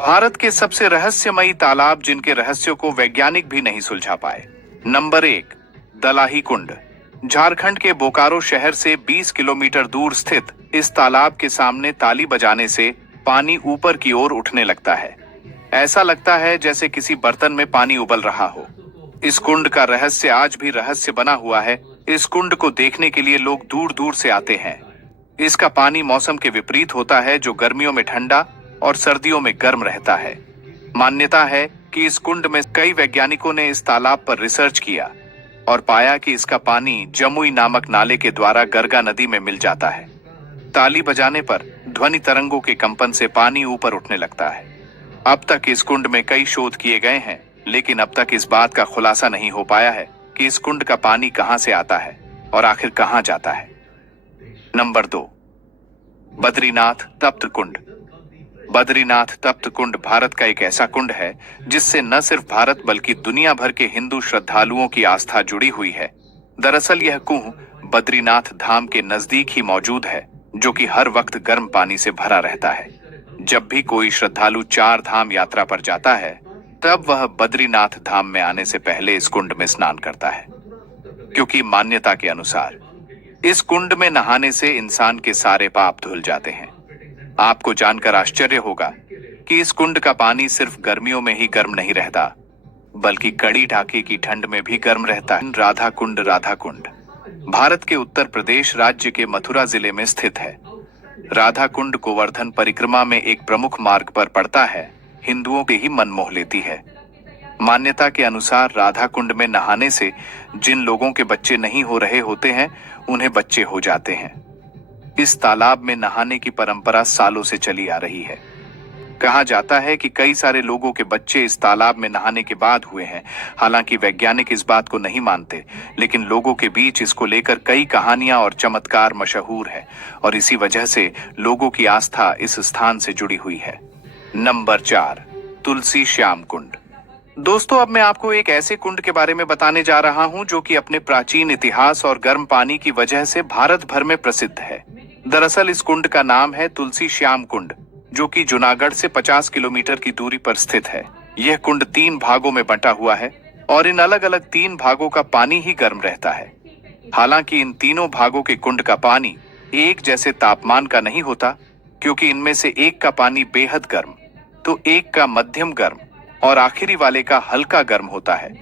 भारत के सबसे रहस्यमयी तालाब जिनके रहस्यों को वैज्ञानिक भी नहीं सुलझा पाए। नंबर 1, दलाही कुंड। झारखंड के बोकारो शहर से 20 किलोमीटर दूर स्थित इस तालाब के सामने ताली बजाने से पानी ऊपर की ओर उठने लगता है। ऐसा लगता है जैसे किसी बर्तन में पानी उबल रहा हो। इस कुंड का रहस्य आज भी रहस्य बना हुआ है। इस कुंड को देखने के लिए लोग दूर दूर से आते हैं। इसका पानी मौसम के विपरीत होता है, जो गर्मियों में ठंडा और सर्दियों में गर्म रहता है। मान्यता है कि इस कुंड में कई वैज्ञानिकों ने इस तालाब पर रिसर्च किया और पाया कि इसका पानी जमुई नामक नाले के द्वारा गरगा नदी में मिल जाता है। ताली बजाने पर ध्वनि तरंगों के कंपन से पानी ऊपर उठने लगता है। अब तक इस कुंड में कई शोध किए गए हैं, लेकिन अब तक इस बात का खुलासा नहीं हो पाया है कि इस कुंड का पानी कहां से आता है और आखिर कहां जाता है। नंबर 2, बद्रीनाथ तप्त कुंड। बद्रीनाथ तप्त कुंड भारत का एक ऐसा कुंड है जिससे न सिर्फ भारत बल्कि दुनिया भर के हिंदू श्रद्धालुओं की आस्था जुड़ी हुई है। दरअसल यह कुंभ बद्रीनाथ धाम के नजदीक ही मौजूद है, जो कि हर वक्त गर्म पानी से भरा रहता है। जब भी कोई श्रद्धालु 4 धाम यात्रा पर जाता है, तब वह बद्रीनाथ धाम में आने से पहले इस कुंड में स्नान करता है, क्योंकि मान्यता के अनुसार इस कुंड में नहाने से इंसान के सारे पाप धुल जाते हैं। आपको जानकर आश्चर्य होगा कि इस कुंड का पानी सिर्फ गर्मियों में ही गर्म नहीं रहता, बल्कि कड़ी ढाके की ठंड में भी गर्म रहता है। राधा कुंड। राधा कुंड भारत के उत्तर प्रदेश राज्य के मथुरा जिले में स्थित है। राधा कुंड गोवर्धन परिक्रमा में एक प्रमुख मार्ग पर पड़ता है। हिंदुओं के ही मन मोह लेती है। मान्यता के अनुसार राधा कुंड में नहाने से जिन लोगों के बच्चे नहीं हो रहे होते हैं, उन्हें बच्चे हो जाते हैं। इस तालाब में नहाने की परंपरा सालों से चली आ रही है। कहा जाता है कि कई सारे लोगों के बच्चे इस तालाब में नहाने के बाद हुए हैं। हालांकि वैज्ञानिक इस बात को नहीं मानते, लेकिन लोगों के बीच इसको लेकर कई कहानियां और चमत्कार मशहूर है और इसी वजह से लोगों की आस्था इस स्थान से जुड़ी हुई है। नंबर 4, तुलसी श्याम कुंड। दोस्तों, अब मैं आपको एक ऐसे कुंड के बारे में बताने जा रहा हूं जो कि अपने प्राचीन इतिहास और गर्म पानी की वजह से भारत भर में प्रसिद्ध है। दरअसल इस कुंड का नाम है तुलसी श्याम कुंड, जो कि जूनागढ़ से 50 किलोमीटर की दूरी पर स्थित है। यह कुंड 3 भागों में बंटा हुआ है और इन अलग अलग 3 भागों का पानी ही गर्म रहता है। हालांकि इन तीनों भागों के कुंड का पानी एक जैसे तापमान का नहीं होता, क्योंकि इनमें से एक का पानी बेहद गर्म, तो एक का मध्यम गर्म और आखिरी वाले का हल्का गर्म होता है।